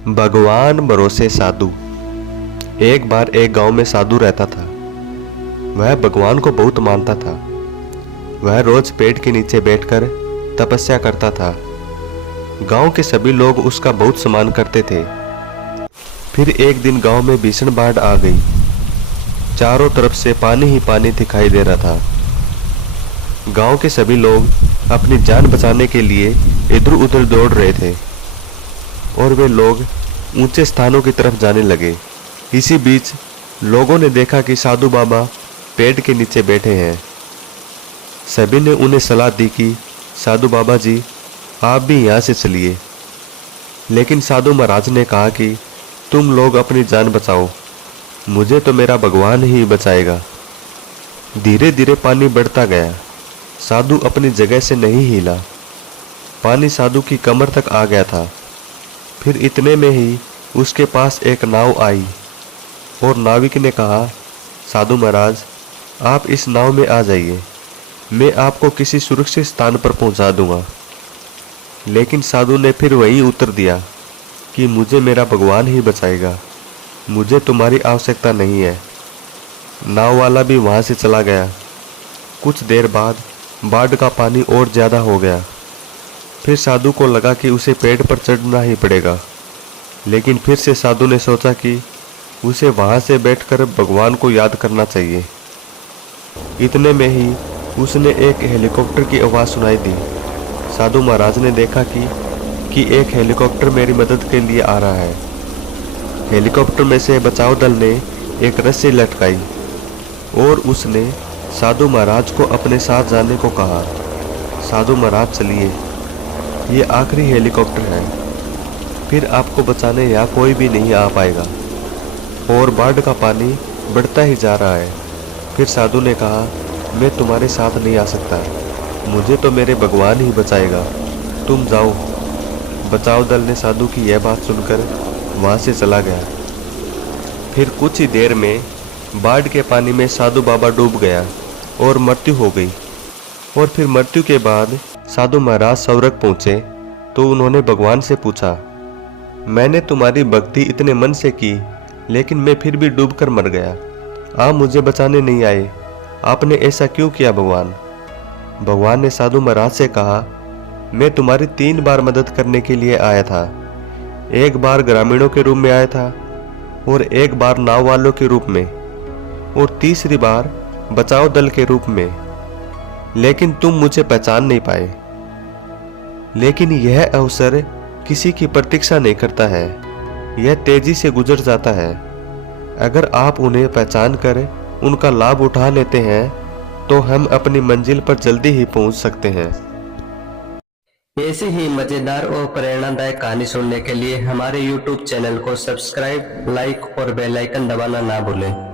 भगवान भरोसे साधु। एक बार एक गांव में साधु रहता था। वह भगवान को बहुत मानता था। वह रोज पेड़ के नीचे बैठकर तपस्या करता था। गांव के सभी लोग उसका बहुत सम्मान करते थे। फिर एक दिन गांव में भीषण बाढ़ आ गई। चारों तरफ से पानी ही पानी दिखाई दे रहा था। गांव के सभी लोग अपनी जान बचाने के लिए इधर उधर दौड़ रहे थे और वे लोग ऊंचे स्थानों की तरफ जाने लगे। इसी बीच लोगों ने देखा कि साधु बाबा पेड़ के नीचे बैठे हैं। सभी ने उन्हें सलाह दी कि साधु बाबा जी, आप भी यहाँ से चलिए। लेकिन साधु महाराज ने कहा कि तुम लोग अपनी जान बचाओ, मुझे तो मेरा भगवान ही बचाएगा। धीरे धीरे पानी बढ़ता गया। साधु अपनी जगह से नहीं हिला। पानी साधु की कमर तक आ गया था। फिर इतने में ही उसके पास एक नाव आई और नाविक ने कहा, साधु महाराज, आप इस नाव में आ जाइए, मैं आपको किसी सुरक्षित स्थान पर पहुंचा दूंगा। लेकिन साधु ने फिर वहीं उत्तर दिया कि मुझे मेरा भगवान ही बचाएगा, मुझे तुम्हारी आवश्यकता नहीं है। नाव वाला भी वहां से चला गया। कुछ देर बाद बाढ़ का पानी और ज़्यादा हो गया। फिर साधु को लगा कि उसे पेड़ पर चढ़ना ही पड़ेगा। लेकिन फिर से साधु ने सोचा कि उसे वहां से बैठकर भगवान को याद करना चाहिए। इतने में ही उसने एक हेलीकॉप्टर की आवाज़ सुनाई दी। साधु महाराज ने देखा कि एक हेलीकॉप्टर मेरी मदद के लिए आ रहा है। हेलीकॉप्टर में से बचाव दल ने एक रस्सी लटकाई और उसने साधु महाराज को अपने साथ जाने को कहा। साधु महाराज, चलिए, ये आखिरी हेलीकॉप्टर है, फिर आपको बचाने यहाँ कोई भी नहीं आ पाएगा। और बाढ़ का पानी बढ़ता ही जा रहा है। फिर साधु ने कहा, मैं तुम्हारे साथ नहीं आ सकता, मुझे तो मेरे भगवान ही बचाएगा, तुम जाओ। बचाव दल ने साधु की यह बात सुनकर वहाँ से चला गया। फिर कुछ ही देर में बाढ़ के पानी में साधु बाबा डूब गया और मृत्यु हो गई। और फिर मृत्यु के बाद साधु महाराज स्वर्ग पहुँचे तो उन्होंने भगवान से पूछा, मैंने तुम्हारी भक्ति इतने मन से की, लेकिन मैं फिर भी डूबकर मर गया। आप मुझे बचाने नहीं आए, आपने ऐसा क्यों किया भगवान? भगवान ने साधु महाराज से कहा, मैं तुम्हारी 3 बार मदद करने के लिए आया था। एक बार ग्रामीणों के रूप में आया था और एक बार नाव वालों के रूप में और तीसरी बार बचाव दल के रूप में। लेकिन तुम मुझे पहचान नहीं पाए। लेकिन यह अवसर किसी की प्रतीक्षा नहीं करता है, यह तेजी से गुजर जाता है। अगर आप उन्हें पहचान कर उनका लाभ उठा लेते हैं तो हम अपनी मंजिल पर जल्दी ही पहुंच सकते हैं। ऐसे ही मजेदार और प्रेरणादायक कहानी सुनने के लिए हमारे YouTube चैनल को सब्सक्राइब, लाइक और बेल आइकन दबाना ना भूलें।